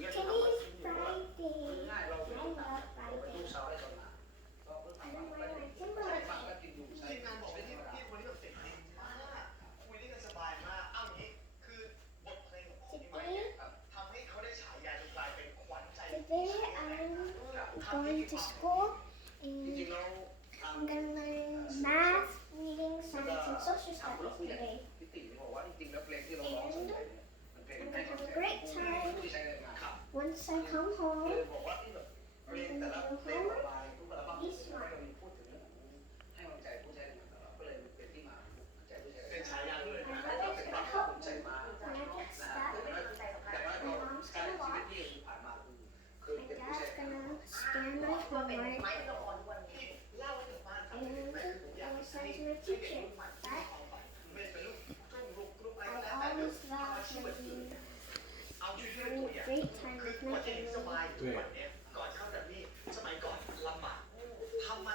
เงี้ย Today's ง่ายเรา Friday. เป็น I love ลูก Friday. สาวได้ตอนนั้นก็เพิ่ง I ทำ don't ไป mind my ใช้มาก Timberland. ก็กินอยู่ใช้ ทีมงานบอก ใช้ ว่า ธรรมดา พี่คนนี้แบบเสียงดีมากคุยได้กันสบายมากเอางี้คือบทเพลงของพี่ไมค์เนี่ยทำให้เขาได้ฉายากลายเป็นขวัญใจ Today I'm going to school จริง and ๆแล้วทาง I'm gonna learn math, reading, science, and social ทางผู้หลัก studies ผู้ใหญ่ today. พิติบอกว่าจริงๆแล้วเพลงที่เราร้องส่วนใหญ่เนี่ยมันเพลงให้กำลังใจผู้ที่ใช้แรงงานครับ Once I come เล home, ยบอกว่าที่แบบเพลงแต่ละเพลงออกมาทุกอัลบั้มเรามีพูดถึงเรื่องของให้กำลังใจผู้ใช้แรงงานตลอดก็เลยเป็นที่มาใจผู้ใช้แรง เป็น งาน ฉายาเลย แล้วเป็นความภาคภูมิใจมาก when I get นะ stuck, แต่ว่าเราการชีวิตที่ผ่านมาคือ my เป็นผู้ใช้ dad's แรงงาน gonna scan my homework พี่เล่าให้ถึงบ้านครับ and ผมอยาก I ให้ will send to my teacher. But ไม่เป็นลูกตุ้มลูกอะไร I ก็แล้วแต่ always ทำอา love ชีพอื่น having เอาชีวิตเป็น having ตัว a อย่าง great time คือ with กว่า my จะถึงส family. บายทุกวันเนี้ย